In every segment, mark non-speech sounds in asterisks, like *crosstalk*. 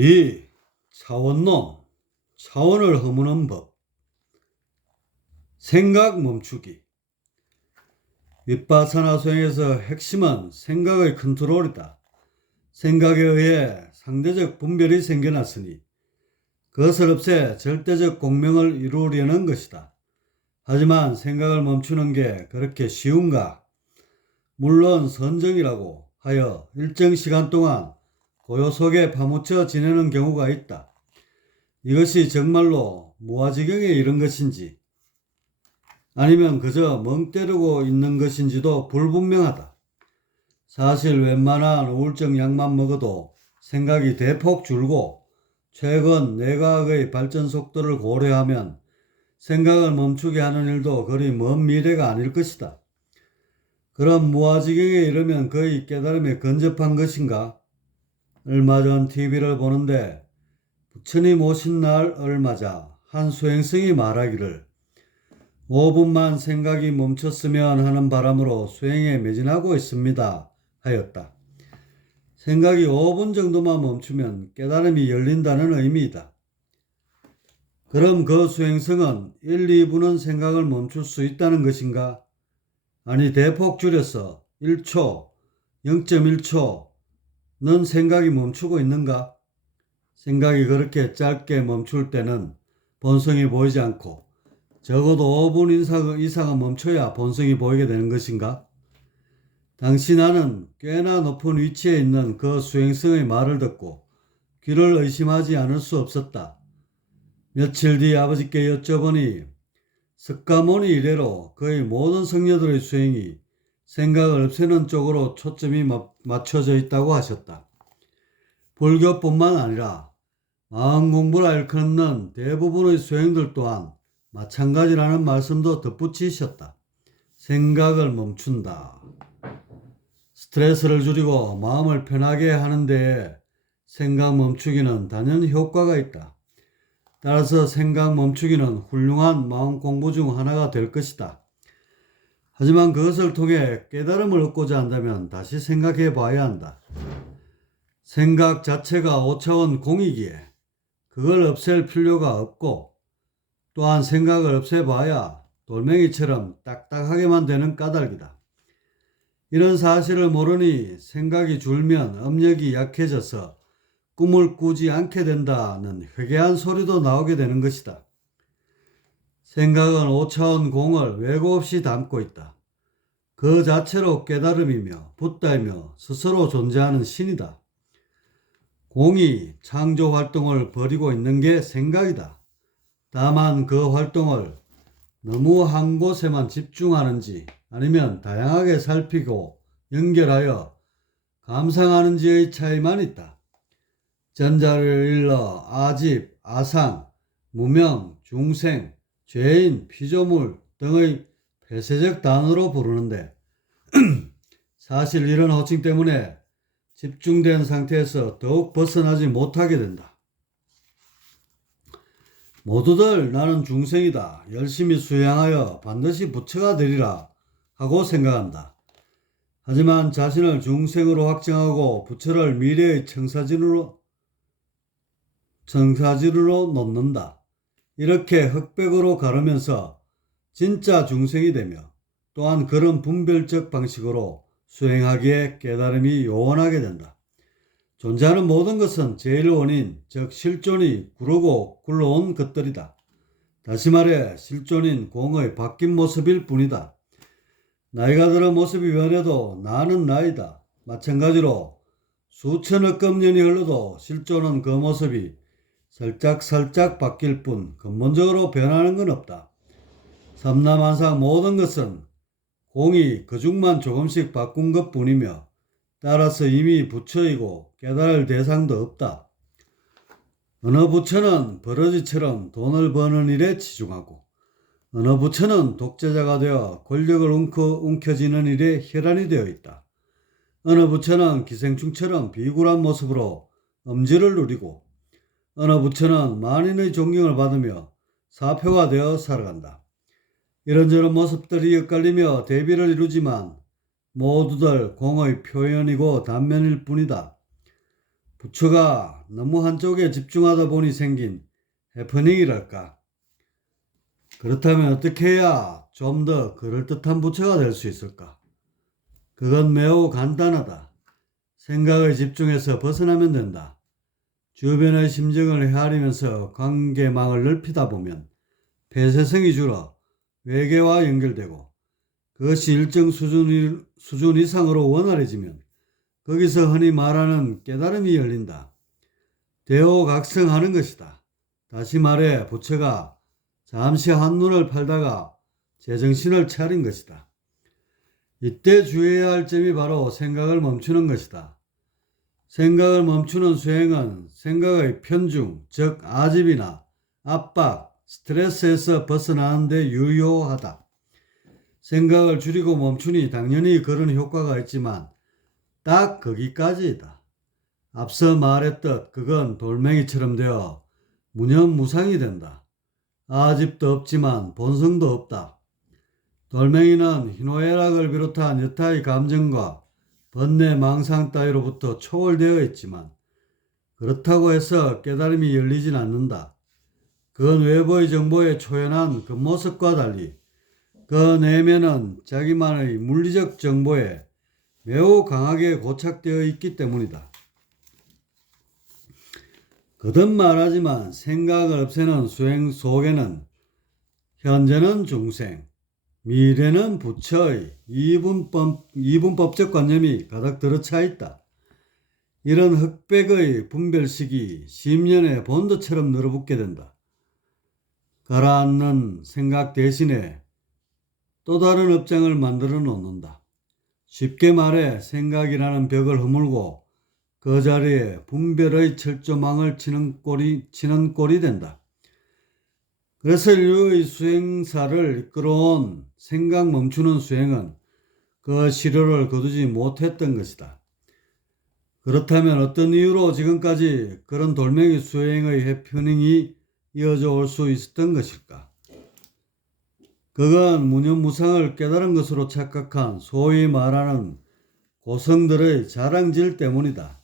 이 차원론, 차원을 허무는 법, 생각 멈추기. 윗바사나 수행에서 핵심은 생각의 컨트롤이다. 생각에 의해 상대적 분별이 생겨났으니 그것을 없애 절대적 공명을 이루려는 것이다. 하지만 생각을 멈추는 게 그렇게 쉬운가? 물론 선정이라고 하여 일정 시간 동안 고요 속에 파묻혀 지내는 경우가 있다. 이것이 정말로 무아지경에 이른 것인지 아니면 그저 멍 때리고 있는 것인지도 불분명하다. 사실 웬만한 우울증 약만 먹어도 생각이 대폭 줄고 최근 뇌과학의 발전 속도를 고려하면 생각을 멈추게 하는 일도 그리 먼 미래가 아닐 것이다. 그럼 무아지경에 이르면 거의 깨달음에 근접한 것인가? 얼마 전 TV를 보는데 부처님 오신 날 얼마자 한 수행성이 말하기를 5분만 생각이 멈췄으면 하는 바람으로 수행에 매진하고 있습니다 하였다. 생각이 5분 정도만 멈추면 깨달음이 열린다는 의미이다. 그럼 그 수행성은 1, 2분은 생각을 멈출 수 있다는 것인가? 아니 대폭 줄여서 1초, 0.1초 넌 생각이 멈추고 있는가? 생각이 그렇게 짧게 멈출 때는 본성이 보이지 않고 적어도 5분 이상은 멈춰야 본성이 보이게 되는 것인가? 당시 나는 꽤나 높은 위치에 있는 그 수행성의 말을 듣고 귀를 의심하지 않을 수 없었다. 며칠 뒤 아버지께 여쭤보니 석가모니 이래로 거의 모든 성녀들의 수행이 생각을 없애는 쪽으로 초점이 맞춰져 있다고 하셨다. 불교뿐만 아니라 마음 공부를 일컫는 대부분의 수행들 또한 마찬가지라는 말씀도 덧붙이셨다. 생각을 멈춘다. 스트레스를 줄이고 마음을 편하게 하는 데에 생각 멈추기는 단연 효과가 있다. 따라서 생각 멈추기는 훌륭한 마음 공부 중 하나가 될 것이다. 하지만 그것을 통해 깨달음을 얻고자 한다면 다시 생각해 봐야 한다. 생각 자체가 5차원 공이기에 그걸 없앨 필요가 없고 또한 생각을 없애봐야 돌멩이처럼 딱딱하게만 되는 까닭이다. 이런 사실을 모르니 생각이 줄면 업력이 약해져서 꿈을 꾸지 않게 된다는 회개한 소리도 나오게 되는 것이다. 생각은 5차원 공을 왜고 없이 담고 있다. 그 자체로 깨달음이며 붓다이며 스스로 존재하는 신이다. 공이 창조 활동을 벌이고 있는 게 생각이다. 다만 그 활동을 너무 한 곳에만 집중하는지 아니면 다양하게 살피고 연결하여 감상하는지의 차이만 있다. 전자를 일러 아집, 아상, 무명, 중생, 죄인, 피조물 등의 폐쇄적 단어로 부르는데 *clears throat* 사실 이런 호칭 때문에 집중된 상태에서 더욱 벗어나지 못하게 된다. 모두들 나는 중생이다. 열심히 수행하여 반드시 부처가 되리라 하고 생각한다. 하지만 자신을 중생으로 확정하고 부처를 미래의 청사진으로 청사진으로 놓는다. 이렇게 흑백으로 가르면서 진짜 중생이 되며 또한 그런 분별적 방식으로 수행하기에 깨달음이 요원하게 된다. 존재하는 모든 것은 제일 원인, 즉 실존이 구르고 굴러온 것들이다. 다시 말해 실존인 공의 바뀐 모습일 뿐이다. 나이가 들어 모습이 변해도 나는 나이다. 마찬가지로 수천억 금년이 흘러도 실존은 그 모습이 살짝살짝 바뀔 뿐 근본적으로 변하는 건 없다. 삼라만상 모든 것은 공이 그중만 조금씩 바꾼 것 뿐이며 따라서 이미 부처이고 깨달을 대상도 없다. 어느 부처는 버러지처럼 돈을 버는 일에 치중하고 어느 부처는 독재자가 되어 권력을 움켜, 움켜쥐는 일에 혈안이 되어 있다. 어느 부처는 기생충처럼 비굴한 모습으로 엄지를 누리고 어느 부처는 만인의 존경을 받으며 사표가 되어 살아간다. 이런저런 모습들이 엇갈리며 대비를 이루지만 모두들 공의 표현이고 단면일 뿐이다. 부처가 너무 한쪽에 집중하다 보니 생긴 해프닝이랄까. 그렇다면 어떻게 해야 좀 더 그럴듯한 부처가 될 수 있을까? 그건 매우 간단하다. 생각을 집중해서 벗어나면 된다. 주변의 심정을 헤아리면서 관계망을 넓히다 보면 폐쇄성이 줄어 외계와 연결되고 그것이 일정 수준, 수준 이상으로 원활해지면 거기서 흔히 말하는 깨달음이 열린다. 대오각성하는 것이다. 다시 말해 부처가 잠시 한눈을 팔다가 제정신을 차린 것이다. 이때 주의해야 할 점이 바로 생각을 멈추는 것이다. 생각을 멈추는 수행은 생각의 편중, 즉 아집이나 압박, 스트레스에서 벗어나는 데 유효하다. 생각을 줄이고 멈추니 당연히 그런 효과가 있지만 딱 거기까지이다. 앞서 말했듯 그건 돌멩이처럼 되어 무념무상이 된다. 아집도 없지만 본성도 없다. 돌멩이는 희노애락을 비롯한 여타의 감정과 번뇌 망상 따위로부터 초월되어 있지만 그렇다고 해서 깨달음이 열리진 않는다. 그건 외부의 정보에 초연한 그 모습과 달리 그 내면은 자기만의 물리적 정보에 매우 강하게 고착되어 있기 때문이다. 거듭 말하지만 생각을 없애는 수행 속에는 현재는 중생, 미래는 부처의 이분법, 이분법적 관념이 가득 들어차 있다. 이런 흑백의 분별식이 심년의 본드처럼 늘어붙게 된다. 가라앉는 생각 대신에 또 다른 업장을 만들어 놓는다. 쉽게 말해 생각이라는 벽을 허물고 그 자리에 분별의 철조망을 치는 꼴이, 치는 꼴이 된다. 그래서 인류의 수행사를 이끌어온 생각 멈추는 수행은 그 시료를 거두지 못했던 것이다. 그렇다면 어떤 이유로 지금까지 그런 돌멩이 수행의 해프닝이 이어져 올 수 있었던 것일까? 그건 무념무상을 깨달은 것으로 착각한 소위 말하는 고성들의 자랑질 때문이다.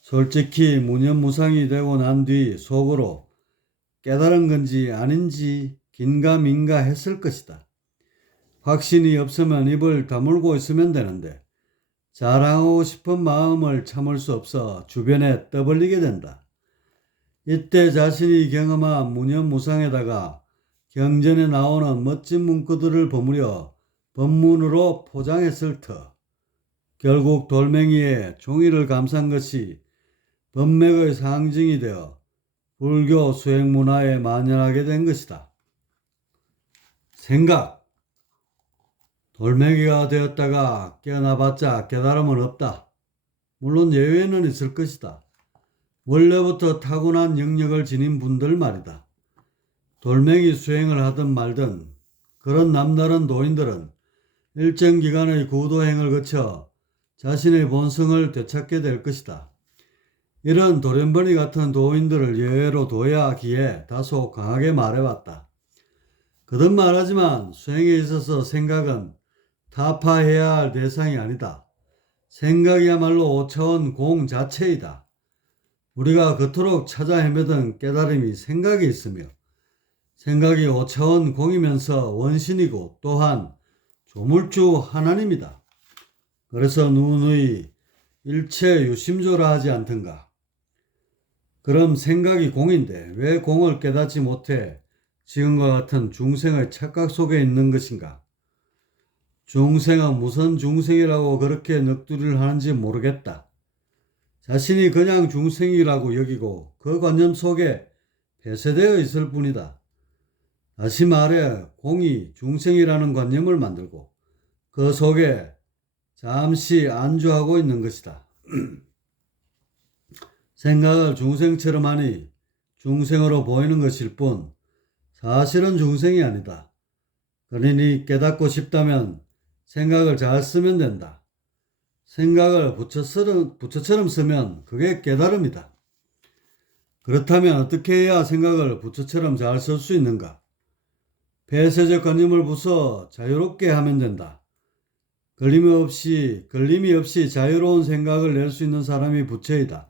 솔직히 무념무상이 되고 난 뒤 속으로 깨달은 건지 아닌지 긴가민가 했을 것이다. 확신이 없으면 입을 다물고 있으면 되는데 자랑하고 싶은 마음을 참을 수 없어 주변에 떠벌리게 된다. 이때 자신이 경험한 무념무상에다가 경전에 나오는 멋진 문구들을 버무려 법문으로 포장했을 터. 결국 돌멩이에 종이를 감싼 것이 법맥의 상징이 되어 불교 수행 문화에 만연하게 된 것이다. 생각. 돌멩이가 되었다가 깨어나봤자 깨달음은 없다. 물론 예외는 있을 것이다. 원래부터 타고난 영역을 지닌 분들 말이다. 돌멩이 수행을 하든 말든 그런 남다른 도인들은 일정 기간의 구도행을 거쳐 자신의 본성을 되찾게 될 것이다. 이런 돌연번이 같은 도인들을 예외로 둬야 하기에 다소 강하게 말해왔다. 거듭 말하지만 수행에 있어서 생각은 타파해야 할 대상이 아니다. 생각이야말로 5차원 공 자체이다. 우리가 그토록 찾아 헤매던 깨달음이 생각에 있으며 생각이 5차원 공이면서 원신이고 또한 조물주 하나님이다. 그래서 누누이 일체 유심조라 하지 않던가. 그럼 생각이 공인데 왜 공을 깨닫지 못해 지금과 같은 중생의 착각 속에 있는 것인가? 중생은 무슨 중생이라고 그렇게 넋두리를 하는지 모르겠다. 자신이 그냥 중생이라고 여기고 그 관념 속에 폐쇄되어 있을 뿐이다. 다시 말해 공이 중생이라는 관념을 만들고 그 속에 잠시 안주하고 있는 것이다. *clears throat* 생각을 중생처럼 하니 중생으로 보이는 것일 뿐 사실은 중생이 아니다. 그러니 깨닫고 싶다면 생각을 잘 쓰면 된다. 생각을 부처처럼, 쓰면 그게 깨달음이다. 그렇다면 어떻게 해야 생각을 부처처럼 잘 쓸 수 있는가? 폐쇄적 관념을 부숴 자유롭게 하면 된다. 걸림이 없이, 걸림이 없이 자유로운 생각을 낼 수 있는 사람이 부처이다.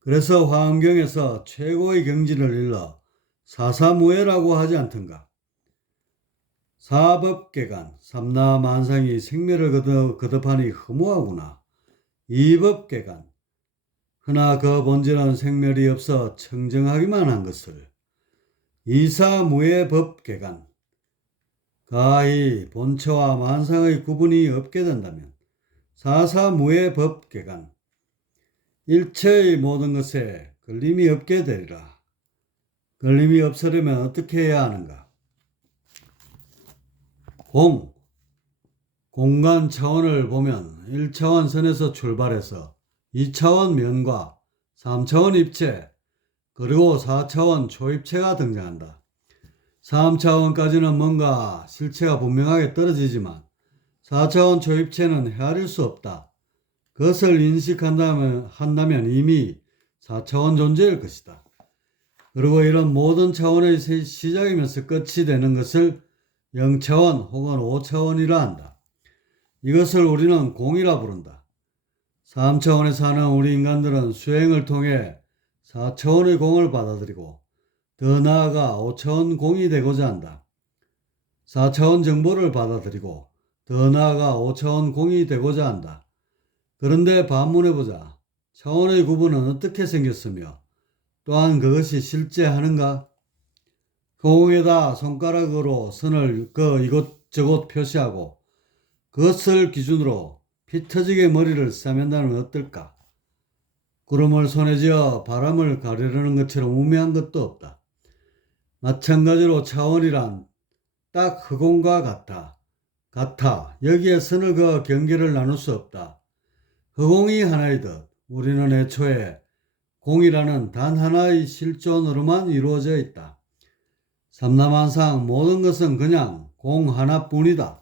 그래서 화엄경에서 최고의 경지를 일러 사사무예라고 하지 않던가. 사법개간, 삼라만상이 생멸을 거듭, 거듭하니 허무하구나. 이법개간, 허나 그 본질은 생멸이 없어 청정하기만 한 것을. 이사무예법개간, 가히 본처와 만상의 구분이 없게 된다면 사사무예법개간, 일체의 모든 것에 걸림이 없게 되리라. 걸림이 없으려면 어떻게 해야 하는가? 공, 공간 차원을 보면 1차원 선에서 출발해서 2차원 면과 3차원 입체, 그리고 4차원 초입체가 등장한다. 3차원까지는 뭔가 실체가 분명하게 떨어지지만 4차원 초입체는 헤아릴 수 없다. 그것을 인식한다면 한다면 이미 4차원 존재일 것이다. 그리고 이런 모든 차원의 시- 시작이면서 끝이 되는 것을 0차원 혹은 5차원이라 한다. 이것을 우리는 공이라 부른다. 3차원에 사는 우리 인간들은 수행을 통해 4차원의 공을 받아들이고 더 나아가 5차원 공이 되고자 한다. 4차원 정보를 받아들이고 더 나아가 5차원 공이 되고자 한다. 그런데 반문해보자. 차원의 구분은 어떻게 생겼으며 또한 그것이 실제 하는가? 공에다 손가락으로 선을 그 이곳저곳 표시하고 그것을 기준으로 피 터지게 머리를 싸맨다면 어떨까? 구름을 손에 쥐어 바람을 가르려는 것처럼 우매한 것도 없다. 마찬가지로 차원이란 딱 흑공과 같아. 같아. 여기에 선을 그 경계를 나눌 수 없다. 흑공이 하나이듯 우리는 애초에 공이라는 단 하나의 실존으로만 이루어져 있다. 삼라만상 모든 것은 그냥 공 하나뿐이다.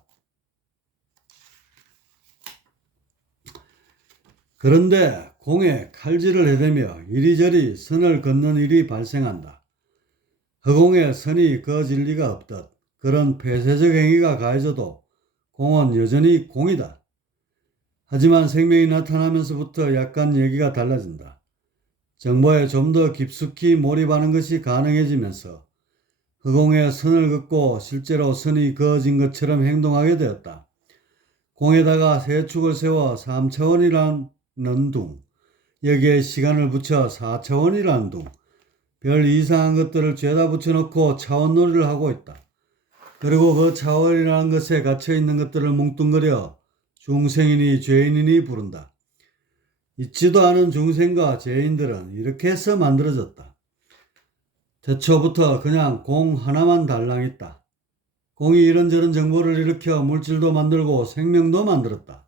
그런데 공에 칼질을 해대며 이리저리 선을 긋는 일이 발생한다. 허공에 선이 그어질 리가 없듯 그런 폐쇄적 행위가 가해져도 공은 여전히 공이다. 하지만 생명이 나타나면서부터 약간 얘기가 달라진다. 정보에 좀 더 깊숙이 몰입하는 것이 가능해지면서 허공에 선을 긋고 실제로 선이 그어진 것처럼 행동하게 되었다. 공에다가 세 축을 세워 3차원이라는 둥, 여기에 시간을 붙여 4차원이라는 둥, 별 이상한 것들을 죄다 붙여놓고 차원놀이를 하고 있다. 그리고 그 차원이라는 것에 갇혀 있는 것들을 뭉뚱그려 중생이니 죄인이니 부른다. 있지도 않은 중생과 죄인들은 이렇게 해서 만들어졌다. 태초부터 그냥 공 하나만 달랑있다. 공이 이런저런 정보를 일으켜 물질도 만들고 생명도 만들었다.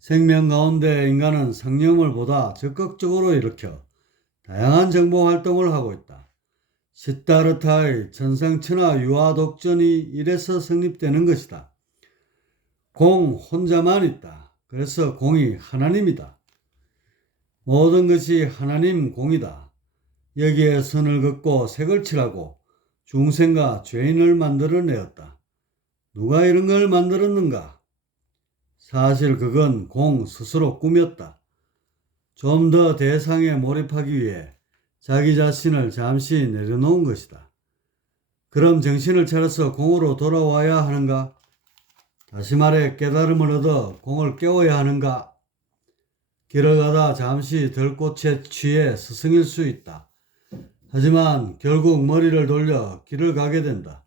생명 가운데 인간은 상념을 보다 적극적으로 일으켜 다양한 정보 활동을 하고 있다. 시타르타의 천상천하 유아독전이 이래서 성립되는 것이다. 공 혼자만 있다. 그래서 공이 하나님이다. 모든 것이 하나님 공이다. 여기에 선을 긋고 색을 칠하고 중생과 죄인을 만들어내었다. 누가 이런 걸 만들었는가? 사실 그건 공 스스로 꾸몄다. 좀 더 대상에 몰입하기 위해 자기 자신을 잠시 내려놓은 것이다. 그럼 정신을 차려서 공으로 돌아와야 하는가? 다시 말해 깨달음을 얻어 공을 깨워야 하는가? 길을 가다 잠시 들꽃에 취해 스승일 수 있다. 하지만 결국 머리를 돌려 길을 가게 된다.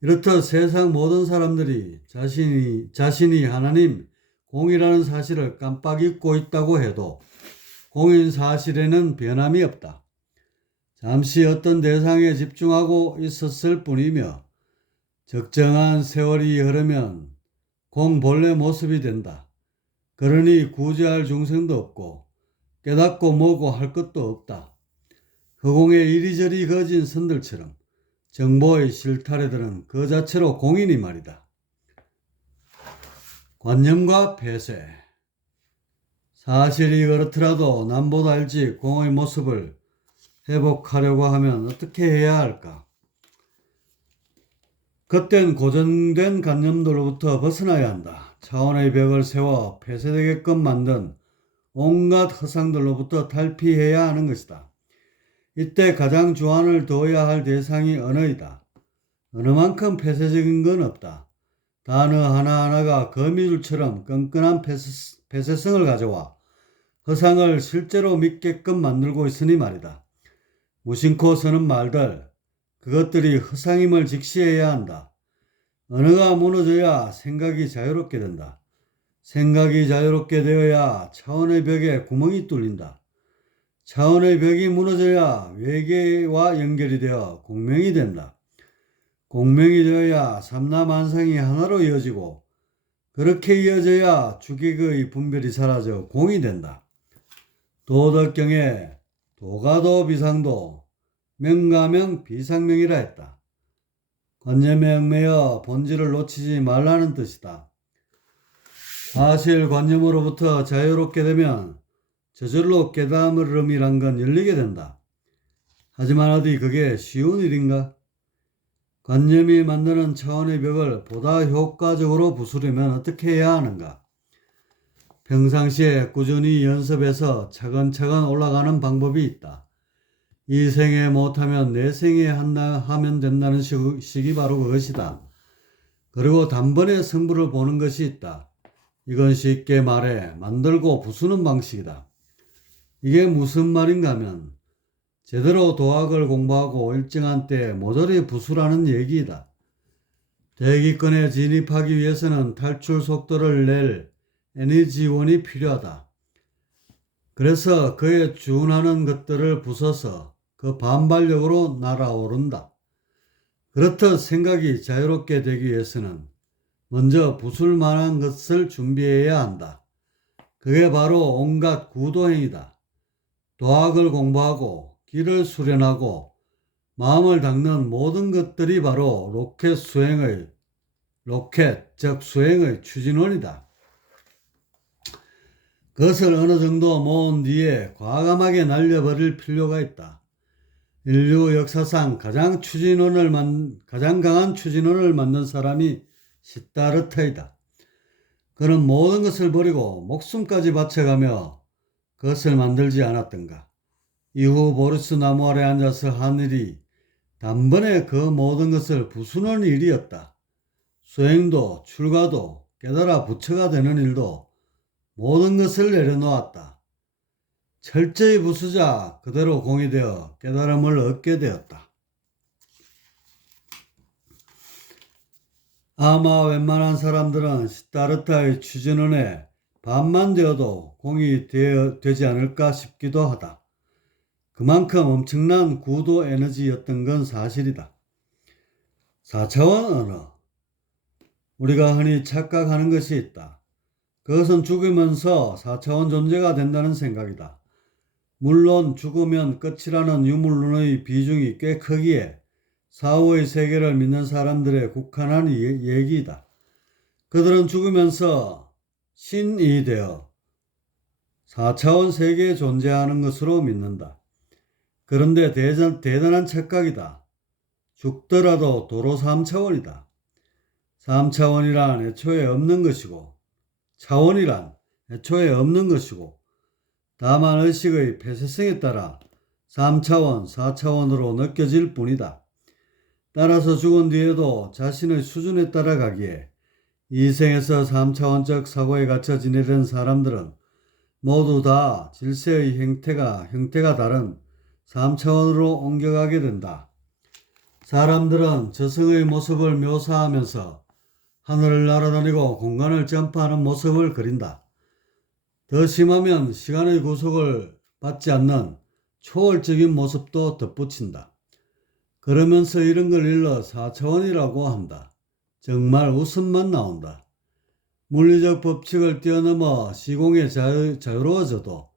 이렇듯 세상 모든 사람들이 자신이, 자신이 하나님 공이라는 사실을 깜빡 잊고 있다고 해도 공인 사실에는 변함이 없다. 잠시 어떤 대상에 집중하고 있었을 뿐이며 적정한 세월이 흐르면 공 본래 모습이 된다. 그러니 구제할 중생도 없고 깨닫고 뭐고 할 것도 없다. 허공에 이리저리 거진 선들처럼 정보의 실타래들은 그 자체로 공인이 말이다. 관념과 폐쇄 사실이 그렇더라도 남보다 일찍 공의 모습을 회복하려고 하면 어떻게 해야 할까? 그땐 고정된 관념들로부터 벗어나야 한다. 차원의 벽을 세워 폐쇄되게끔 만든 온갖 허상들로부터 탈피해야 하는 것이다. 이때 가장 주안을 둬야 할 대상이 언어이다. 어느 만큼 폐쇄적인 건 없다. 단어 하나하나가 거미줄처럼 끈끈한 폐쇄, 폐쇄성을 가져와 허상을 실제로 믿게끔 만들고 있으니 말이다. 무심코 서는 말들, 그것들이 허상임을 직시해야 한다. 언어가 무너져야 생각이 자유롭게 된다. 생각이 자유롭게 되어야 차원의 벽에 구멍이 뚫린다. 차원의 벽이 무너져야 외계와 연결이 되어 공명이 된다. 공명이 되어야 삼라만상이 하나로 이어지고 그렇게 이어져야 주객의 분별이 사라져 공이 된다. 도덕경에 도가도 비상도 명가명 비상명이라 했다. 관념에 얽매여 본질을 놓치지 말라는 뜻이다. 사실 관념으로부터 자유롭게 되면 저절로 깨달음이란 건 열리게 된다. 하지만 어디 그게 쉬운 일인가? 관념이 만드는 차원의 벽을 보다 효과적으로 부수려면 어떻게 해야 하는가? 평상시에 꾸준히 연습해서 차근차근 올라가는 방법이 있다. 이 생에 못하면 내 생에 한다 하면 된다는 식- 식이 바로 그것이다. 그리고 단번에 승부를 보는 것이 있다. 이건 쉽게 말해 만들고 부수는 방식이다. 이게 무슨 말인가 하면 제대로 도학을 공부하고 일정한 때 모조리 부수라는 얘기이다. 대기권에 진입하기 위해서는 탈출 속도를 낼 에너지원이 필요하다. 그래서 그에 준하는 것들을 부숴서 그 반발력으로 날아오른다. 그렇듯 생각이 자유롭게 되기 위해서는 먼저 부술 만한 것을 준비해야 한다. 그게 바로 온갖 구도행이다. 도학을 공부하고 길을 수련하고 마음을 닦는 모든 것들이 바로 로켓 수행의 로켓 즉 수행의 추진원이다. 그것을 어느 정도 모은 뒤에 과감하게 날려버릴 필요가 있다. 인류 역사상 가장 추진원을 만, 가장 강한 추진원을 만든 사람이 시타르타이다. 그는 모든 것을 버리고 목숨까지 바쳐가며 그것을 만들지 않았던가. 이후 보르스 나무 아래 앉아서 한 일이 단번에 그 모든 것을 부수는 일이었다. 수행도 출가도 깨달아 부처가 되는 일도 모든 것을 내려놓았다. 철저히 부수자 그대로 공이 되어 깨달음을 얻게 되었다. 아마 웬만한 사람들은 시타르타의 추진원에 반만 되어도 공이 되어, 되지 않을까 싶기도 하다. 그만큼 엄청난 구도 에너지였던 건 사실이다. 4차원 언어. 우리가 흔히 착각하는 것이 있다. 그것은 죽으면서 4차원 존재가 된다는 생각이다. 물론 죽으면 끝이라는 유물론의 비중이 꽤 크기에 사후의 세계를 믿는 사람들의 국한한 예- 얘기이다. 그들은 죽으면서 신이 되어 4차원 세계에 존재하는 것으로 믿는다. 그런데 대전, 대단한 착각이다. 죽더라도 도로 3차원이다. 3차원이란 애초에 없는 것이고 차원이란 애초에 없는 것이고 다만 의식의 폐쇄성에 따라 3차원, 4차원으로 느껴질 뿐이다. 따라서 죽은 뒤에도 자신의 수준에 따라 가기에 이 생에서 3차원적 사고에 갇혀 지내던 사람들은 모두 다 질서의 형태가, 형태가 다른 3차원으로 옮겨가게 된다. 사람들은 저승의 모습을 묘사하면서 하늘을 날아다니고 공간을 점프하는 모습을 그린다. 더 심하면 시간의 구속을 받지 않는 초월적인 모습도 덧붙인다. 그러면서 이런 걸 일러 4차원이라고 한다. 정말 웃음만 나온다. 물리적 법칙을 뛰어넘어 시공에 자유, 자유로워져도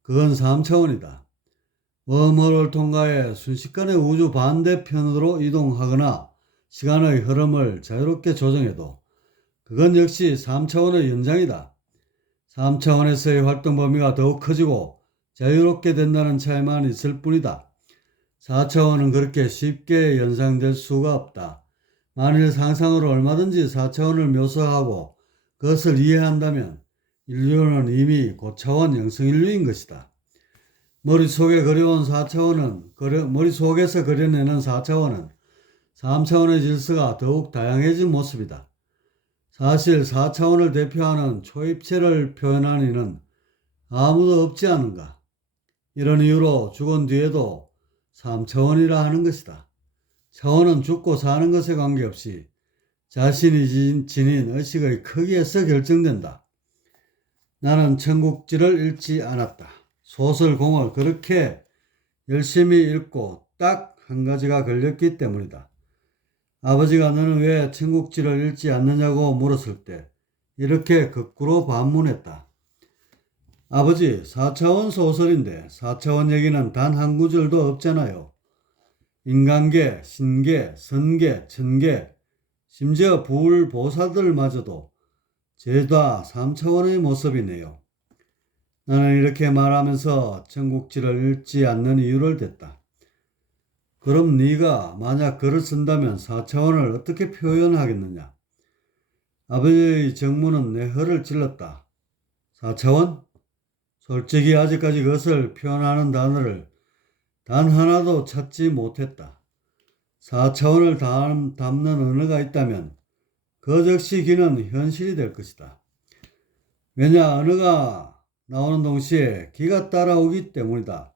그건 3차원이다. 웜홀을 통과해 순식간에 우주 반대편으로 이동하거나 시간의 흐름을 자유롭게 조정해도 그건 역시 3차원의 연장이다. 3차원에서의 활동 범위가 더욱 커지고 자유롭게 된다는 차이만 있을 뿐이다. 4차원은 그렇게 쉽게 연상될 수가 없다. 만일 상상으로 얼마든지 4차원을 묘사하고 그것을 이해한다면 인류는 이미 고차원 영성인류인 것이다. 머릿속에 그려온 4차원은, 그려, 머릿속에서 그려내는 4차원은 3차원의 질서가 더욱 다양해진 모습이다. 사실 4차원을 대표하는 초입체를 표현한 이는 아무도 없지 않은가. 이런 이유로 죽은 뒤에도 3차원이라 하는 것이다. 차원은 죽고 사는 것에 관계없이 자신이 지- 지닌 의식의 크기에서 결정된다. 나는 천국지를 읽지 않았다. 소설 공을 그렇게 열심히 읽고 딱 한 가지가 걸렸기 때문이다. 아버지가 너는 왜 천국지를 읽지 않느냐고 물었을 때 이렇게 거꾸로 반문했다. 아버지, 4차원 소설인데 4차원 얘기는 단 한 구절도 없잖아요. 인간계, 신계, 선계, 천계, 심지어 불보살들마저도 죄다 3차원의 모습이네요. 나는 이렇게 말하면서 천국지를 읽지 않는 이유를 댔다. 그럼 네가 만약 글을 쓴다면 4차원을 어떻게 표현하겠느냐? 아버지의 정문은 내 혀를 찔렀다. 4차원? 솔직히 아직까지 그것을 표현하는 단어를 단 하나도 찾지 못했다. 4차원을 담, 담는 언어가 있다면 그 즉시 기는 현실이 될 것이다. 왜냐, 언어가 나오는 동시에 기가 따라오기 때문이다.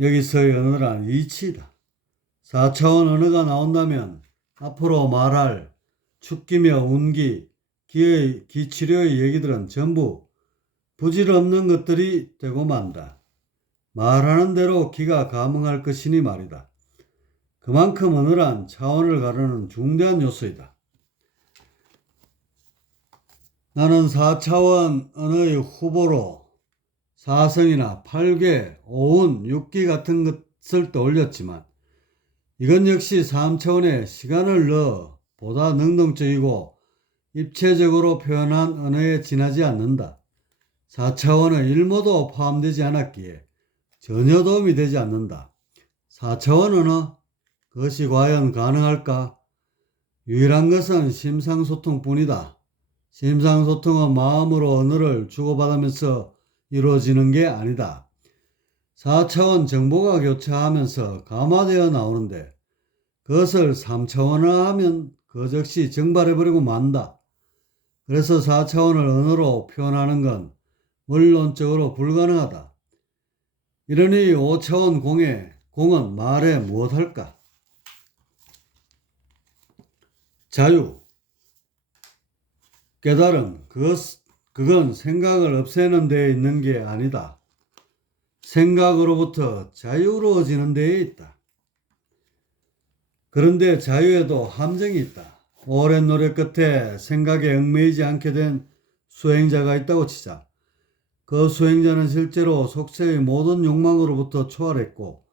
여기서의 언어란 이치이다. 4차원 언어가 나온다면 앞으로 말할 축기며 운기, 기의, 기치료의 얘기들은 전부 부질없는 것들이 되고 만다. 말하는 대로 기가 감흥할 것이니 말이다. 그만큼 언어란 차원을 가르는 중대한 요소이다. 나는 4차원 언어의 후보로 사성이나 8개, 오운, 6기 같은 것을 떠올렸지만 이건 역시 3차원의 시간을 넣어 보다 능동적이고 입체적으로 표현한 언어에 지나지 않는다. 4차원의 일모도 포함되지 않았기에 전혀 도움이 되지 않는다. 4차원 언어? 그것이 과연 가능할까? 유일한 것은 심상소통뿐이다. 심상소통은 마음으로 언어를 주고받으면서 이루어지는 게 아니다. 4차원 정보가 교차하면서 감화되어 나오는데 그것을 3차원화 하면 그 즉시 증발해버리고 만다. 그래서 4차원을 언어로 표현하는 건 원론적으로 불가능하다. 이러니 5차원 공에, 공은 말에 무엇할까? 자유, 깨달음, 그것, 그건 생각을 없애는 데에 있는 게 아니다. 생각으로부터 자유로워지는 데에 있다. 그런데 자유에도 함정이 있다. 오랜 노력 끝에 생각에 얽매이지 않게 된 수행자가 있다고 치자. 그 수행자는 실제로 속세의 모든 욕망으로부터 초월했고,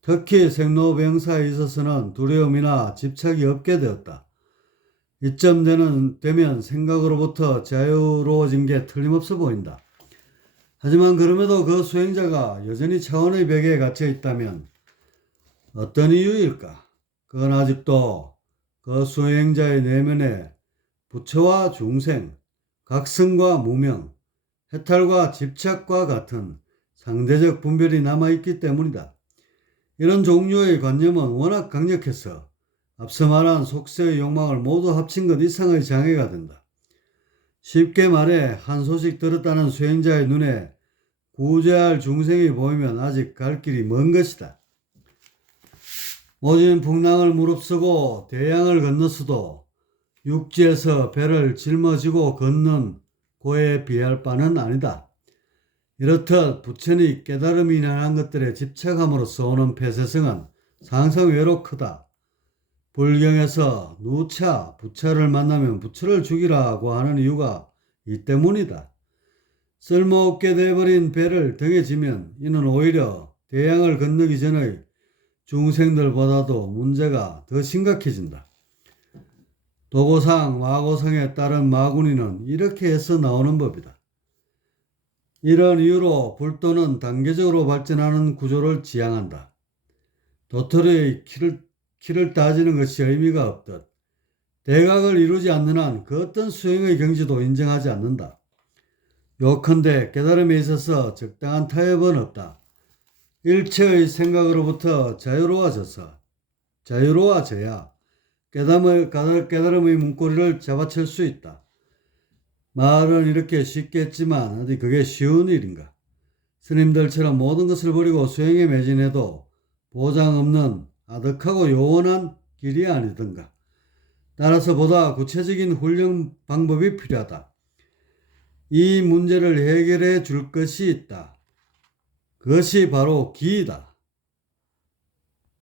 특히 생로병사에 있어서는 두려움이나 집착이 없게 되었다. 이점 되는, 되면 생각으로부터 자유로워진 게 틀림없어 보인다. 하지만 그럼에도 그 수행자가 여전히 차원의 벽에 갇혀 있다면 어떤 이유일까? 그건 아직도 그 수행자의 내면에 부처와 중생, 각성과 무명, 해탈과 집착과 같은 상대적 분별이 남아있기 때문이다. 이런 종류의 관념은 워낙 강력해서 앞서 말한 속세의 욕망을 모두 합친 것 이상의 장애가 된다. 쉽게 말해 한 소식 들었다는 수행자의 눈에 구제할 중생이 보이면 아직 갈 길이 먼 것이다. 모진 풍랑을 무릅쓰고 대양을 건넜어도 육지에서 배를 짊어지고 걷는 고에 비할 바는 아니다. 이렇듯 부처니 깨달음이 인한 것들에 집착함으로써 오는 폐쇄성은 상상 외로 크다. 불경에서 누차 부처를 만나면 부처를 죽이라고 하는 이유가 이 때문이다. 쓸모없게 돼버린 배를 등에 지면 이는 오히려 대양을 건너기 전의 중생들보다도 문제가 더 심각해진다. 도고상, 마고상에 따른 마구니는 이렇게 해서 나오는 법이다. 이런 이유로 불도는 단계적으로 발전하는 구조를 지향한다. 도토리의 키를, 키를 따지는 것이 의미가 없듯 대각을 이루지 않는 한 그 어떤 수행의 경지도 인정하지 않는다. 요컨대 깨달음에 있어서 적당한 타협은 없다. 일체의 생각으로부터 자유로워져서 자유로워져야 깨달음의, 깨달음의 문고리를 잡아챌 수 있다. 말은 이렇게 쉽게 했지만 어디 그게 쉬운 일인가? 스님들처럼 모든 것을 버리고 수행에 매진해도 보장 없는 아득하고 요원한 길이 아니던가. 따라서 보다 구체적인 훈련 방법이 필요하다. 이 문제를 해결해 줄 것이 있다. 그것이 바로 기이다.